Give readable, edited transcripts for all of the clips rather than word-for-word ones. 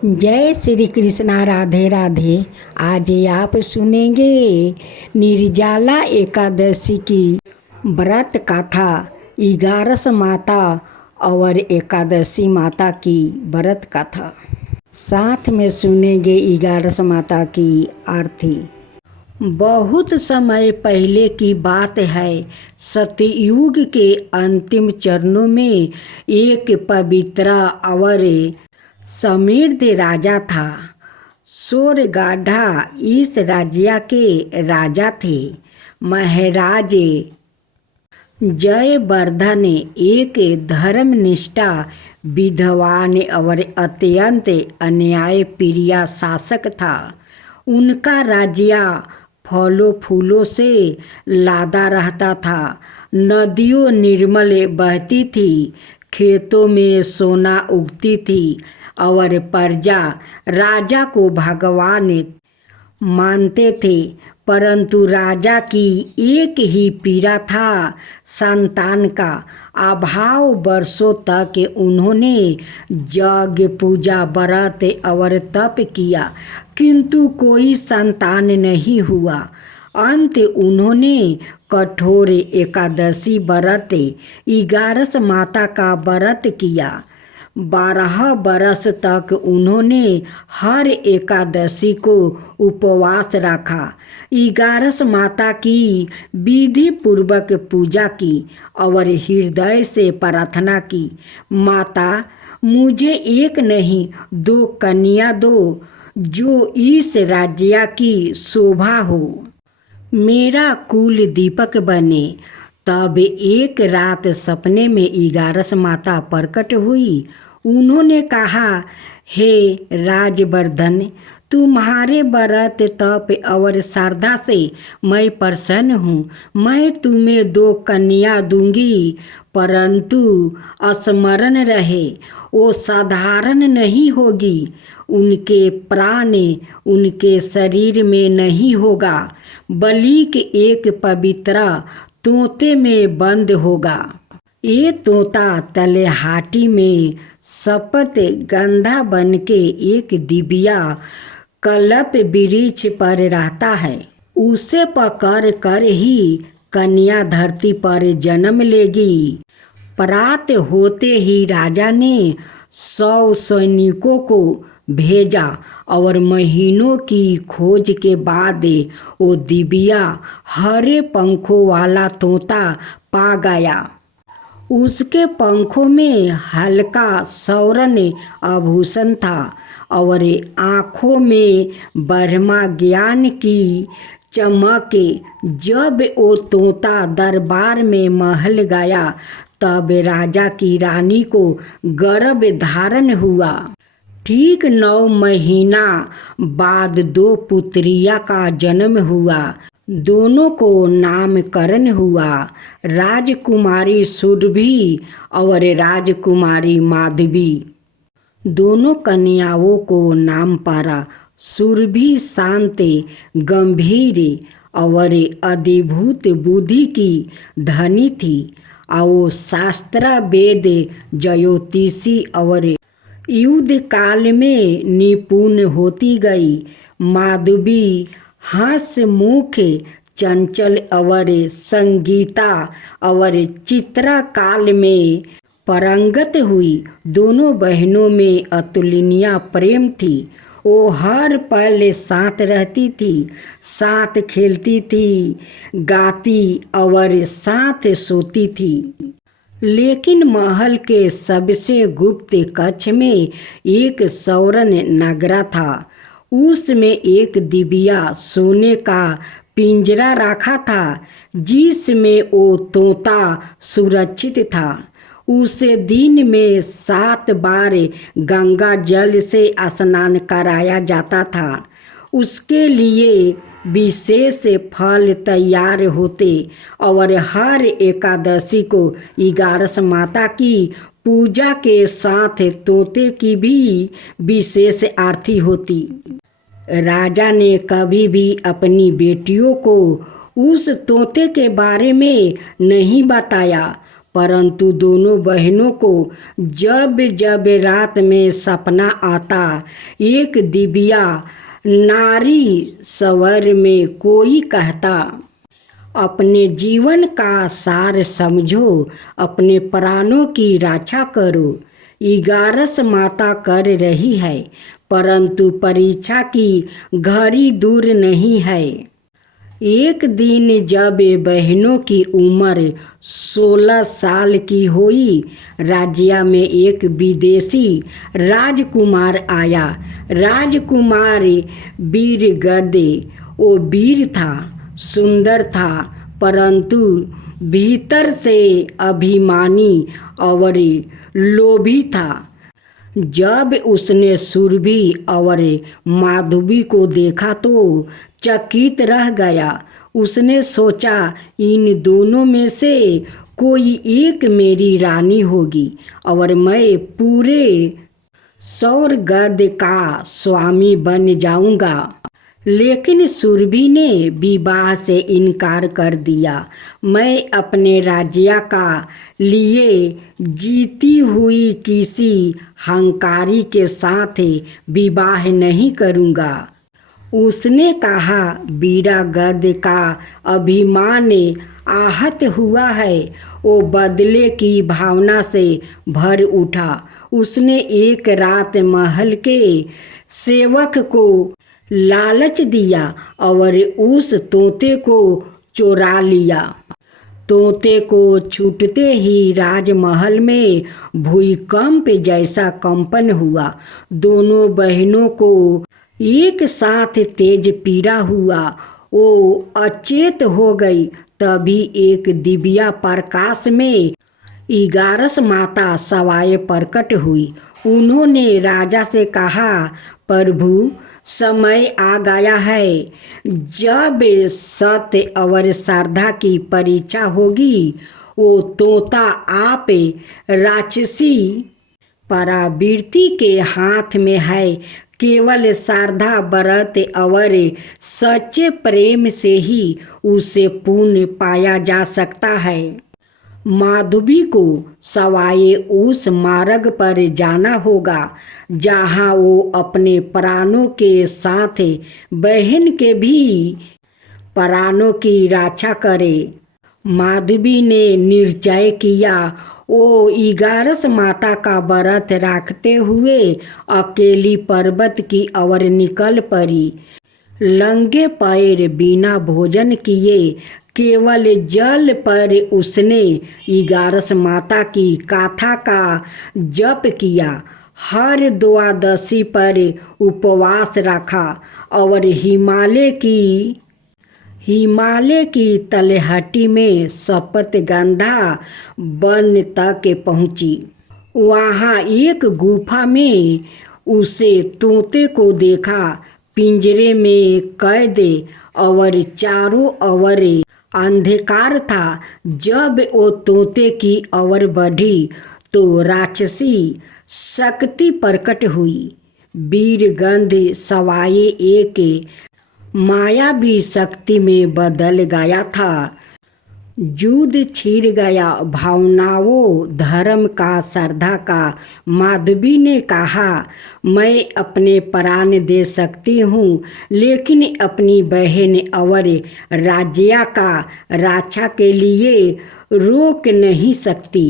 जय श्री कृष्णा, राधे राधे। आज आप सुनेंगे निर्जला एकादशी की व्रत कथा, 11 माता और एकादशी माता की व्रत कथा। साथ में सुनेंगे 11 माता की आरती। बहुत समय पहले की बात है। सतयुग के अंतिम चरणों में एक पवित्र और समृद्ध राजा था। सोरगाढ़ा इस राज्य के राजा थे। महाराज जयवर्धन एक धर्मनिष्ठा, विद्वान और अत्यंत अन्यायप्रिय शासक था। उनका राज्य फलों फूलों से लादा रहता था। नदियों निर्मल बहती थी, खेतों में सोना उगती थी और प्रजा राजा को भगवान मानते थे। परंतु राजा की एक ही पीड़ा था, संतान का अभाव। वर्षों तक उन्होंने यज्ञ, पूजा, व्रत और तप किया, किंतु कोई संतान नहीं हुआ। अंत उन्होंने कठोर एकादशी व्रत, 11 माता का व्रत किया। 12 बरस तक उन्होंने हर एकादशी को उपवास रखा, 11 माता की विधि पूर्वक पूजा की और हृदय से प्रार्थना की, माता मुझे एक नहीं 2 कन्या दो, जो इस राज्य की शोभा हो, मेरा कुल दीपक बने। तब एक रात सपने में 11 माता प्रकट हुई। उन्होंने कहा, हे राजवर्धन, तुम्हारे व्रत, तप और श्रद्धा से मैं प्रसन्न हूँ। मैं तुम्हें 2 कन्या दूंगी, परंतु स्मरण रहे, वो साधारण नहीं होगी। उनके प्राण उनके शरीर में नहीं होगा, बल्कि एक पवित्र तोते में बंद होगा। ये तोता तलहाटी में शपथ गंधा बन के एक दिव्या कल्प वृक्ष पर रहता है। उसे पकड़ कर ही कन्या धरती पर जन्म लेगी। प्रात होते ही राजा ने 100 सैनिकों को भेजा और महीनों की खोज के बाद वो दिव्या हरे पंखों वाला तोता पा गया। उसके पंखों में हल्का स्वर्ण आभूषण था और आँखों में ब्रह्मा ज्ञान की चमक। जब वो तोता दरबार में महल गया, तब राजा की रानी को गर्भ धारण हुआ। ठीक 9 महीना बाद 2 पुत्रिया का जन्म हुआ। दोनों को नामकरण हुआ, राजकुमारी सुरभि और राजकुमारी माधवी। दोनों कन्याओं को नाम पड़ा। सुरभि शांत, गंभीर और अद्भुत बुद्धि की धनी थी और शास्त्र, वेद, ज्योतिषी और युद्ध काल में निपुण होती गई। माधवी हंसमुख, चंचल और संगीता और चित्रकाल में पारंगत हुई। दोनों बहनों में अतुलनीय प्रेम थी। वो हर पल साथ रहती थी, साथ खेलती थी, गाती और साथ सोती थी। लेकिन महल के सबसे गुप्त कक्ष में एक स्वर्ण नगरा था। उसमें एक दिव्या सोने का पिंजरा रखा था, जिसमें वो तोता सुरक्षित था। उसे दिन में 7 बार गंगा जल से स्नान कराया जाता था। उसके लिए विशेष फल तैयार होते और हर एकादशी को 11 माता की पूजा के साथ तोते की भी विशेष आरती होती। राजा ने कभी भी अपनी बेटियों को उस तोते के बारे में नहीं बताया। परंतु दोनों बहनों को जब जब रात में सपना आता, एक दिव्या नारी स्वर में कोई कहता, अपने जीवन का सार समझो, अपने प्राणों की रक्षा करो। 11 माता कर रही है, परंतु परीक्षा की घड़ी दूर नहीं है। एक दिन जब बहनों की उम्र 16 साल की हुई, राज्य में एक विदेशी राजकुमार आया। राजकुमार वीरगद्दे, वो वीर था, सुंदर था, परंतु भीतर से अभिमानी और लोभी था। जब उसने सुरभि और माधवी को देखा तो चकित रह गया। उसने सोचा, इन दोनों में से कोई एक मेरी रानी होगी और मैं पूरे स्वर्ग का स्वामी बन जाऊंगा। लेकिन सुरभि ने विवाह से इनकार कर दिया। मैं अपने राज्य का लिए जीती हुई किसी हंकारी के साथ विवाह नहीं करूँगा। उसने कहा, वीरगद्दे का अभिमान आहत हुआ है। वो बदले की भावना से भर उठा। उसने एक रात महल के सेवक को लालच दिया और उस तोते को चुरा लिया। तोते को छूटते ही राजमहल में भूकंप जैसा कंपन हुआ। दोनों बहनों को एक साथ तेज पीड़ा हुआ। वो अचेत हो गई। तभी एक दिव्या प्रकाश में 11 माता सवाए प्रकट हुई। उन्होंने राजा से कहा, प्रभु, समय आ गया है जब सत्य और श्रद्धा की परीक्षा होगी। वो तोता आप राक्षसी परावृत्ति के हाथ में है। केवल श्रद्धा, व्रत और सच्चे प्रेम से ही उसे पुण्य पाया जा सकता है। माधवी को सवाए उस मार्ग पर जाना होगा जहाँ वो अपने प्राणों के साथ बहन के भी प्राणों की रक्षा करे। माधवी ने निश्चय किया। वो 11 माता का व्रत रखते हुए अकेली पर्वत की ओर निकल पड़ी। नंगे पैर, बिना भोजन किए, केवल जल पर उसने 11 माता की गाथा का जप किया। हर द्वादशी पर उपवास रखा और हिमालय की तलहटी में सप्तगंधा वन तक पहुंची। वहाँ एक गुफा में उसे तोते को देखा, पिंजरे में कैद और चारों ओर अंधकार था। जब वो तोते की ओर बढ़ी तो राक्षसी शक्ति प्रकट हुई। वीरगद्दे सवाए एक मायावी शक्ति में बदल गया था। युद्ध छिड़ गया, भावनाओं, धर्म का, श्रद्धा का। माधवी ने कहा, मैं अपने प्राण दे सकती हूँ, लेकिन अपनी बहन और राज्य का रक्षा के लिए रोक नहीं सकती।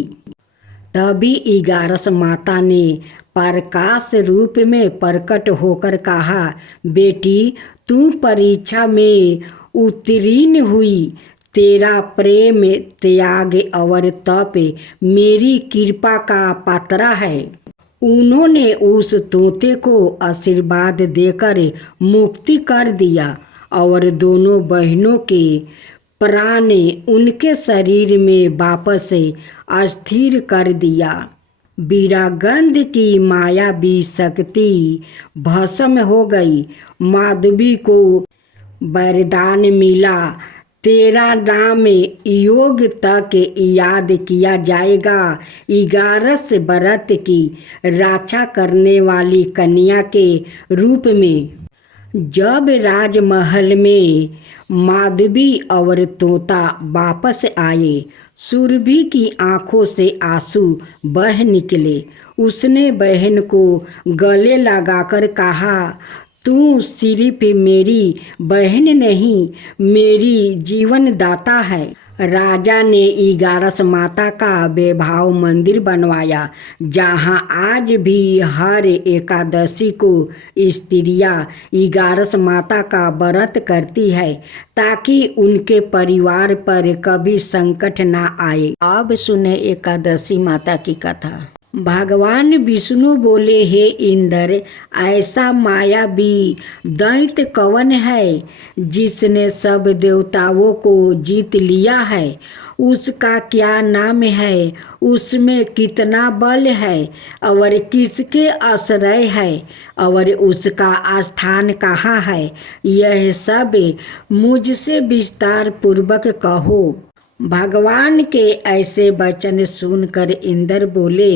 तभी 11 माता ने प्रकाश रूप में प्रकट होकर कहा, बेटी, तू परीक्षा में उत्तीर्ण हुई। तेरा प्रेम, त्याग और तप मेरी कृपा का पात्र है। उन्होंने उस तोते को आशीर्वाद देकर मुक्ति कर दिया और दोनों बहनों के प्राण उनके शरीर में वापस स्थिर कर दिया। वीरगद्दे की मायावी शक्ति भस्म हो गई। माधवी को वरदान मिला, तेरा नाम योग तक याद किया जाएगा। 11 व्रत की रक्षा करने वाली कन्या के रूप में जब राजमहल में माधवी और तोता वापस आए, सुरभि की आंखों से आंसू बह निकले। उसने बहन को गले लगाकर कहा, तू सिर्फ मेरी बहन नहीं, मेरी जीवनदाता है। राजा ने इगारस माता का वैभव मंदिर बनवाया, जहाँ आज भी हर एकादशी को स्त्रियाँ इगारस माता का व्रत करती है, ताकि उनके परिवार पर कभी संकट ना आए। अब सुने एकादशी माता की कथा। भगवान विष्णु बोले, हे इंद्र, ऐसा मायावी दैत्य कौन है जिसने सब देवताओं को जीत लिया है? उसका क्या नाम है? उसमें कितना बल है और किसके आश्रय है और उसका स्थान कहाँ है? यह सब मुझसे विस्तार पूर्वक कहो। भगवान के ऐसे वचन सुनकर इंद्र बोले,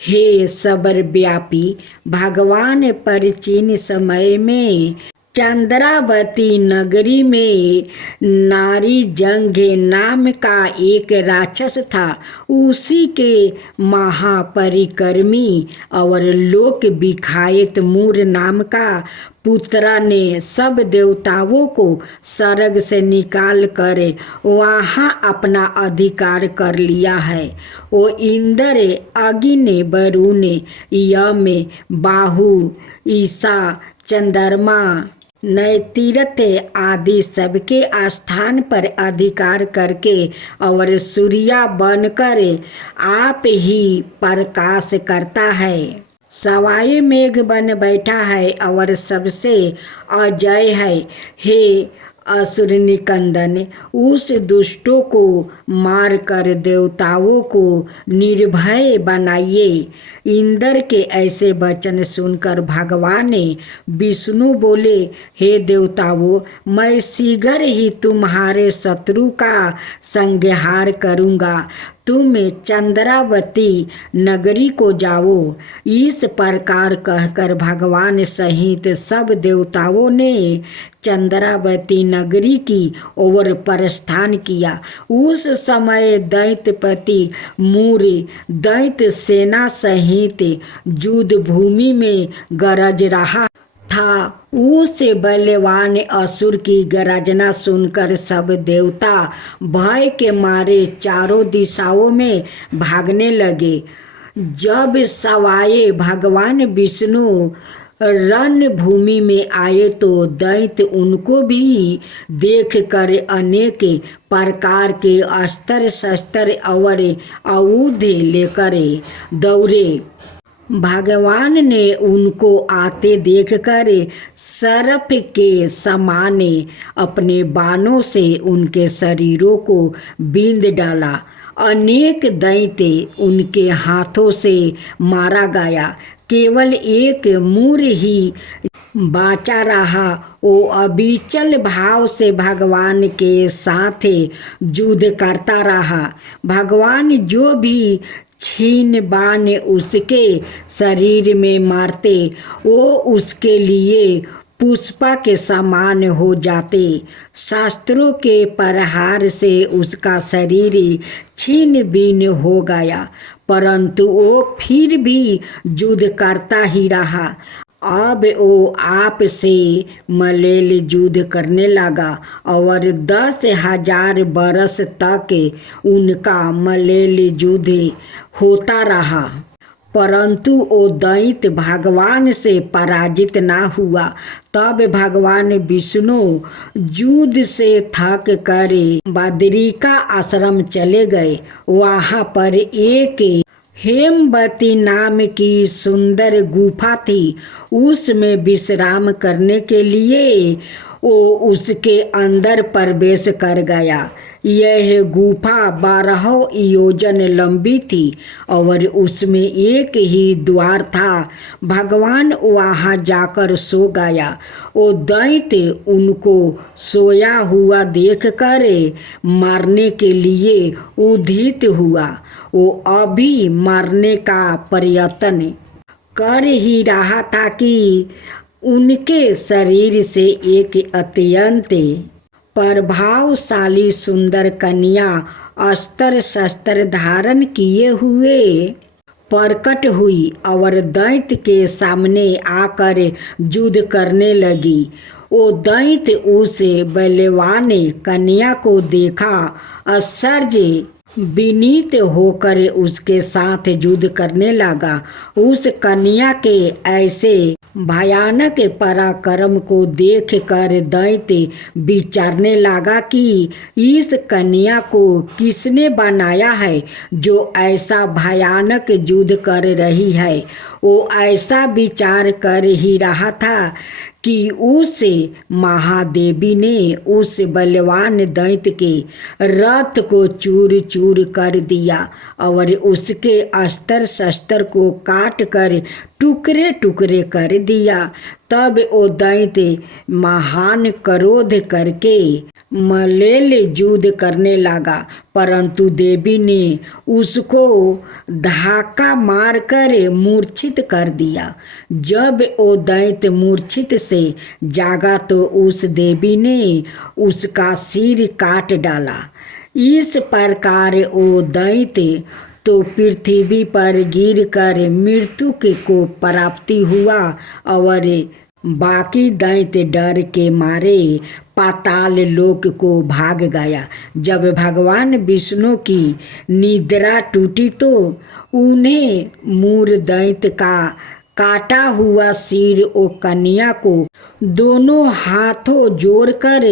हे सबरव्यापी, भगवान प्राचीन समय में चंद्रावती नगरी में नारी जंघ नाम का एक राक्षस था। उसी के महापरिक्रमी और लोक विख्यात मूर नाम का पुत्रा ने सब देवताओं को स्वर्ग से निकाल कर वहाँ अपना अधिकार कर लिया है। वो इंद्र, अग्नि, वरुण, यम, बाहु, ईशा, चंद्रमा, नैतिरत आदि सबके स्थान पर अधिकार करके और सूर्या बनकर आप ही प्रकाश करता है। सवाई मेघ बन बैठा है और सबसे अजय है। हे असुर निकंदन, उस दुष्टों को मारकर देवताओं को निर्भय बनाइए। इंद्र के ऐसे वचन सुनकर भगवान विष्णु बोले, हे देवताओं, मैं शीघ्र ही तुम्हारे शत्रु का संहार करूँगा। तुम चंद्रावती नगरी को जाओ। इस प्रकार कहकर भगवान सहित सब देवताओं ने चंद्रावती नगरी की ओर प्रस्थान किया। उस समय दैत्यपति मूर दैत्य सेना सहित युद्ध भूमि में गरज रहा था। उस बलवान असुर की गर्जना सुनकर सब देवता भय के मारे चारों दिशाओं में भागने लगे। जब सवाए भगवान विष्णु रणभूमि में आए तो दैत्य उनको भी देख कर अनेक प्रकार के अस्त्र शस्त्र और आयुध लेकर दौड़े। भगवान ने उनको आते देखकर सर्प के समान अपने बाणों से उनके शरीरों को बींध डाला। अनेक दैत्य उनके हाथों से मारा गया। केवल एक मूर ही बाचा रहा। वो अविचल भाव से भगवान के साथ युद्ध करता रहा। भगवान जो भी छीन बाण उसके शरीर में मारते, वो उसके लिए पुष्पा के समान हो जाते। शास्त्रों के प्रहार से उसका शरीर छीन बीन हो गया, परंतु वो फिर भी युद्ध करता ही रहा। अब वो आप से मल्ल युद्ध करने लगा और 10,000 बरस तक उनका मल्ल युद्ध होता रहा, परंतु वो दैत्य भगवान से पराजित ना हुआ। तब भगवान विष्णु युद्ध से थक कर बदरिका आश्रम चले गए। वहाँ पर एक हेमवती नाम की सुंदर गुफा थी। उसमें विश्राम करने के लिए वो उसके अंदर प्रवेश कर गया। यह गुफा 12 योजन लंबी थी और उसमें एक ही द्वार था। भगवान वहाँ जाकर सो गया। वो दैत्य उनको सोया हुआ देखकर मारने के लिए उद्यत हुआ। वो अभी मारने का प्रयत्न कर ही रहा था कि उनके शरीर से एक अत्यंत प्रभावशाली सुंदर कन्या अस्त्र शस्त्र धारण किए हुए प्रकट हुई और दैत्य के सामने आकर युद्ध करने लगी। वो दैत्य उस बलवान कन्या को देखा आश्चर्य विनीत होकर उसके साथ युद्ध करने लगा। उस कन्या के ऐसे भयानक पराक्रम को देखकर दैत्य विचारने लगा कि इस कन्या को किसने बनाया है जो ऐसा भयानक युद्ध कर रही है। वो ऐसा विचार कर ही रहा था कि उस महादेवी ने उस बलवान दैत्य के रथ को चूर चूर कर दिया और उसके अस्त्र शस्त्र को काट कर टुकड़े टुकड़े कर दिया। तब वो दैत्य महान क्रोध करके मल्लेल युद्ध करने लगा, परंतु देवी ने उसको धक्का मारकर मूर्छित कर दिया। जब वो दैत्य मूर्छित से जागा तो उस देवी ने उसका सिर काट डाला। इस प्रकार वो दैत्य तो पृथ्वी पर गिरकर मृत्यु को प्राप्ति हुआ और बाकी दैत्य डर के मारे पाताल लोक को भाग गया। जब भगवान विष्णु की निद्रा टूटी तो उन्हें मूर दैत्य का काटा हुआ सिर ओ कन्या को दोनों हाथों जोड़कर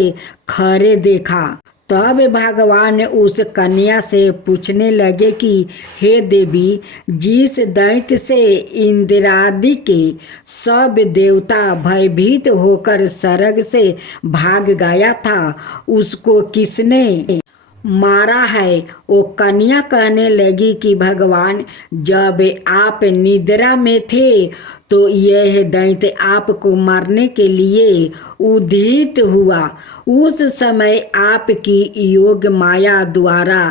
खड़े देखा। तब भगवान उस कन्या से पूछने लगे कि हे देवी, जिस दैत्य से इंद्रादि के सब देवता भयभीत होकर स्वर्ग से भाग गया था, उसको किसने मारा है? वो कन्या कहने लगी कि भगवान, जब आप निद्रा में थे तो यह दैत्य आपको मारने के लिए उद्यत हुआ। उस समय आपकी योग माया द्वारा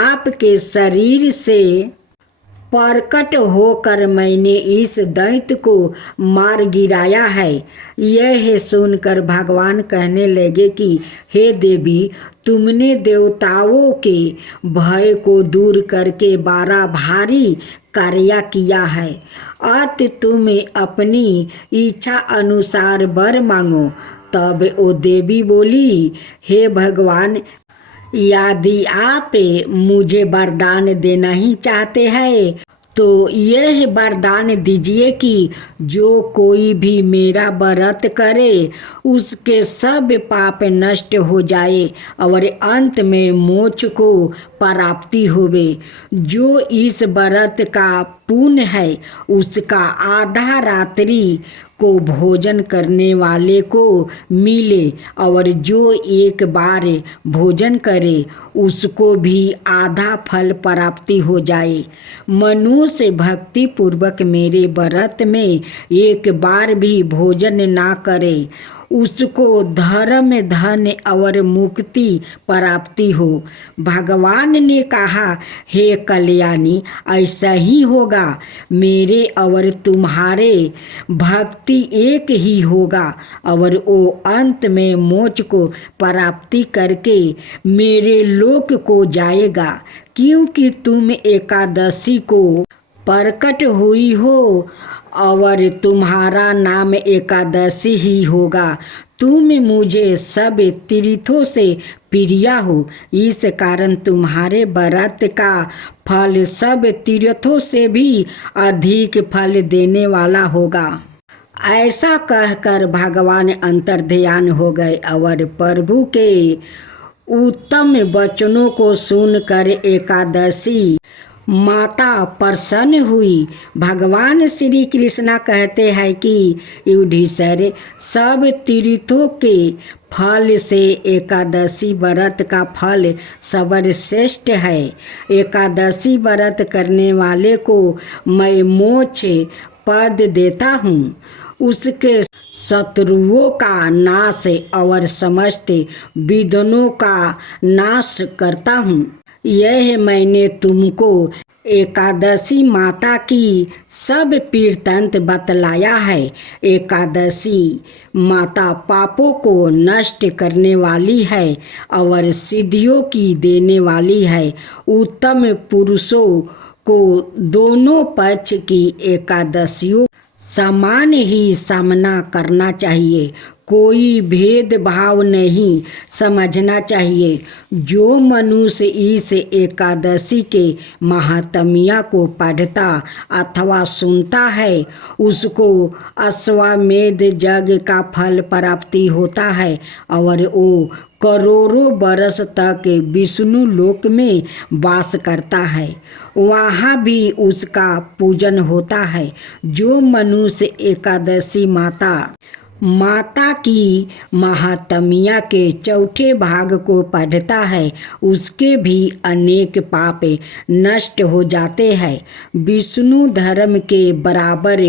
आपके शरीर से प्रकट होकर मैंने इस दैत्य को मार गिराया है। यह सुनकर भगवान कहने लगे कि हे देवी, तुमने देवताओं के भय को दूर करके बड़ा भारी कार्य किया है। अत तुम अपनी इच्छा अनुसार वर मांगो। तब वो देवी बोली, हे भगवान, यदि आप मुझे वरदान देना ही चाहते हैं तो यह वरदान दीजिए कि जो कोई भी मेरा व्रत करे उसके सब पाप नष्ट हो जाए और अंत में मोक्ष को प्राप्ति होवे। जो इस व्रत का पुण्य है उसका आधा रात्रि को भोजन करने वाले को मिले और जो एक बार भोजन करे उसको भी आधा फल प्राप्ति हो जाए। मनुष्य भक्ति पूर्वक मेरे व्रत में एक बार भी भोजन ना करे, उसको धर्म धन और मुक्ति प्राप्ति हो। भगवान ने कहा, हे कल्याणी, ऐसा ही होगा। मेरे और तुम्हारे भक्ति एक ही होगा और वो अंत में मोक्ष को प्राप्ति करके मेरे लोक को जाएगा, क्योंकि तुम एकादशी को प्रकट हुई हो और तुम्हारा नाम एकादशी ही होगा। तुम मुझे सब तीर्थों से प्रिया हो, इस कारण तुम्हारे व्रत का फल सब तीर्थों से भी अधिक फल देने वाला होगा। ऐसा कहकर भगवान अंतर्ध्यान हो गए और प्रभु के उत्तम वचनों को सुनकर एकादशी माता प्रसन्न हुई। भगवान श्री कृष्णा कहते हैं कि युधिष्ठिर, सब तीर्थों के फल से एकादशी व्रत का फल सर्वश्रेष्ठ है। एकादशी व्रत करने वाले को मैं मोक्ष पद देता हूँ, उसके शत्रुओं का नाश और समस्त विघ्नों का नाश करता हूँ। यह मैंने तुमको एकादशी माता की सब पीरतंत्र बतलाया है। एकादशी माता पापों को नष्ट करने वाली है और सिद्धियों की देने वाली है। उत्तम पुरुषों को दोनों पक्ष की एकादशियों समान ही सामना करना चाहिए। कोई भेदभाव नहीं समझना चाहिए। जो मनुष्य इस एकादशी के महात्म्य को पढ़ता अथवा सुनता है उसको अश्वमेध यज्ञ का फल प्राप्ति होता है और वो करोड़ों बरस तक विष्णु लोक में वास करता है। वहाँ भी उसका पूजन होता है। जो मनुष्य एकादशी माता की महात्म्य के चौथे भाग को पढ़ता है उसके भी अनेक पाप नष्ट हो जाते हैं। विष्णु धर्म के बराबर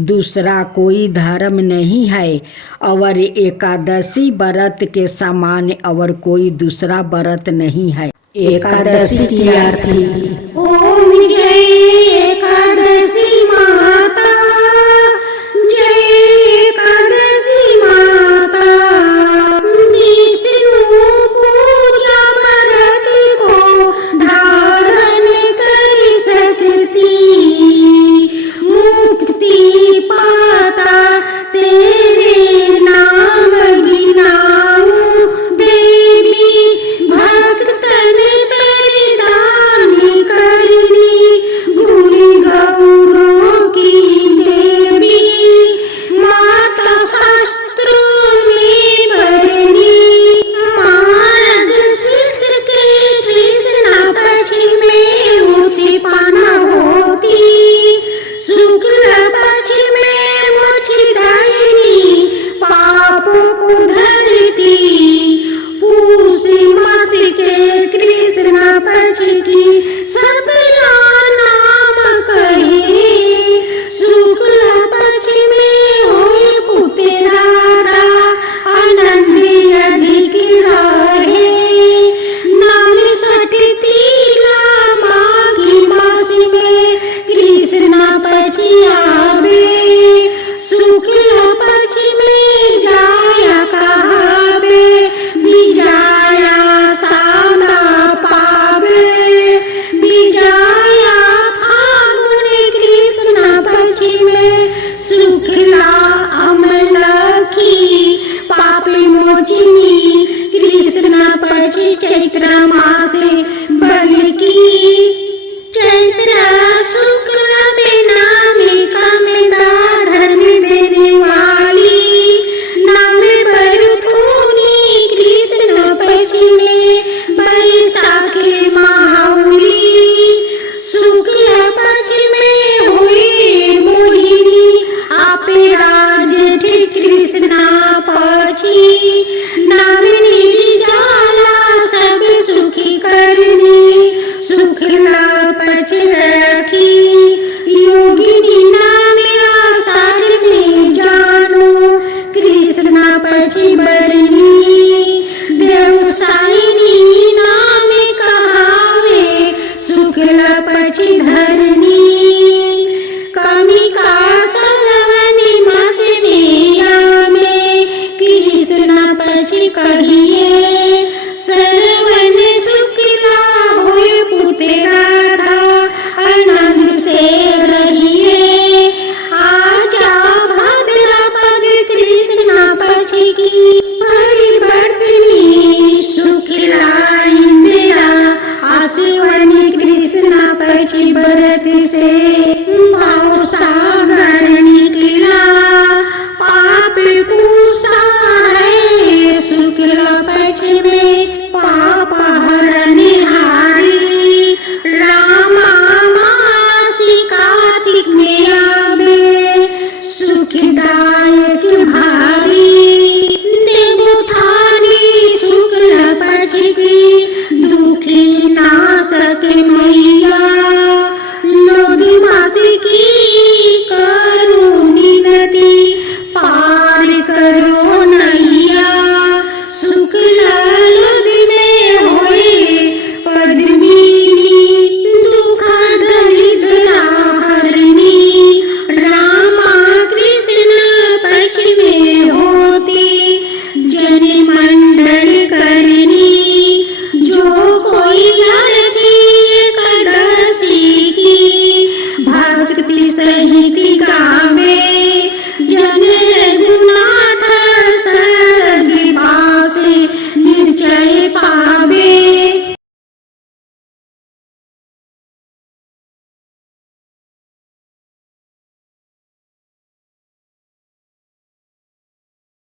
दूसरा कोई धर्म नहीं है और एकादशी व्रत के समान और कोई दूसरा व्रत नहीं है। एकादशी की आरती। ओम जय एकादशी माता, जय एकादशी माता। विष्णु पूजा व्रत को धारण कर सकती, मुक्ति पाता तेरे नाम गिनाऊं देवी। भक्तन परिधान करनी गुण गौरों की देवी। माता शास्त्रों में बरनी, मार्ग शीर्ष के कृष्ण पक्ष में उत्पन्न होती। शुक्ल पक्ष में मोक्षदायिनी पापों को धरती। पूषी मास के कृष्ण पक्ष की सबला नाम कहे। शुक्ल पक्ष में होए पुत्र राधा, आनंद अधिक रहे। नाम सटतीला माघी मास में कृष्ण पक्ष आवे। शुक्ल पक्ष में जाया कहावे, विजया सादा पावे। विजया फागुन कृष्ण पक्ष में शुक्ला अमलखी। पाप मोचिनी कृष्ण पक्ष चैत्र मास बल की। चैत्र शुक्ल में नामिका में धन देने वाली। नाम बरथुनी कृष्ण पक्ष में बैसाखी माहुली। शुक्ल पक्ष में हुई मोहिनी अपराज कृष्ण पक्षी। नाम निर्जला सब सुखी करनी, शुक्ल पक्ष रखी। योगिनी नाम आषाढ़ में जानो, कृष्ण पक्ष बरनी। देवसायिनी नाम कहावे, शुक्ल पक्ष धरनी। कमी का श्रवण मास में आवे, कृष्ण पक्ष कहिए। श्रवण शुक्ला होए पुत्र राधा, आनंद से रहिए। आजा भाद्रपद कृष्ण पक्ष की परिवर्तनी। शुक्ला इंदिरा आश्विन कृष्ण पक्ष व्रत से